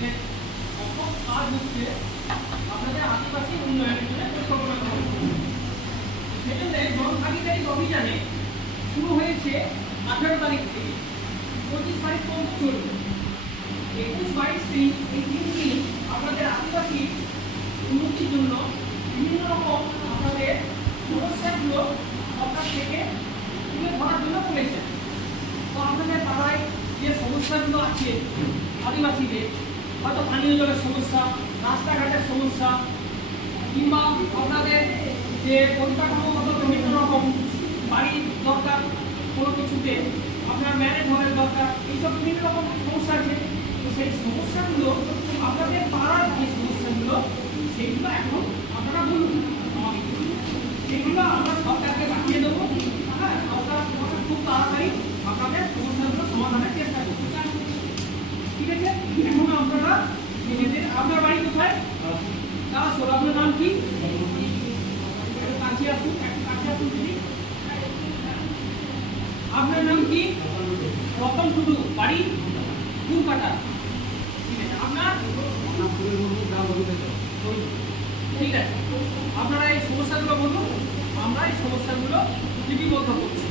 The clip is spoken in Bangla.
যে প্রথম কাজ হচ্ছে আপনাদের আদিবাসী উন্নয়নের জন্য পরিকল্পনা করা। সেজন্য জনভাগিদারি অভিযানে শুরু হয়েছে 18 তারিখ থেকে 25 তারিখ পর্যন্ত চলবে। 21, 22, 23 এই 3 দিন আপনাদের আদিবাসী উন্নতির জন্য বিভিন্ন রকম আপনাদের সমস্যাগুলো সরকার থেকে তুলে ধরার জন্য বলেছেন। তো আপনাদের পাড়ায় যে সমস্যাগুলো আছে আদিবাসীদের, হয়তো পানীয় জলের সমস্যা, রাস্তাঘাটের সমস্যা, কিংবা আপনাদের যে পরিকাঠামোগত বিভিন্ন রকম বাড়ির দরকার, কোনো কিছুতে আপনার ম্যানেজ ঘরের দরকার, এইসব বিভিন্ন রকম সমস্যা আছে। তো সেই সমস্যাগুলো আপনাদের পাড়ার যে সমস্যাগুলো সেইগুলো এখন আপনারা বলুন আমাকে, সেগুলো আমরা সরকারকে পাঠিয়ে দেবো। হ্যাঁ, সরকার খুব তাড়াতাড়ি আপনাদের সমস্যাগুলো সমাধানের চেষ্টা করবে। ঠিক আছে, এখন আপনারা নিজেদের, আপনার বাড়ি কোথায়? দাসোর। আপনার নাম কি? কাছে আসুন, একটু কাছে আসুন দিদি। আপনার নাম কি? রতন টুডু, বাড়ি কুরকাটা। ঠিক আছে, আপনার? ঠিক আছে, আপনারা এই সমস্যাগুলো বলুন, আমরা এই সমস্যাগুলো লিপিবদ্ধ করছি।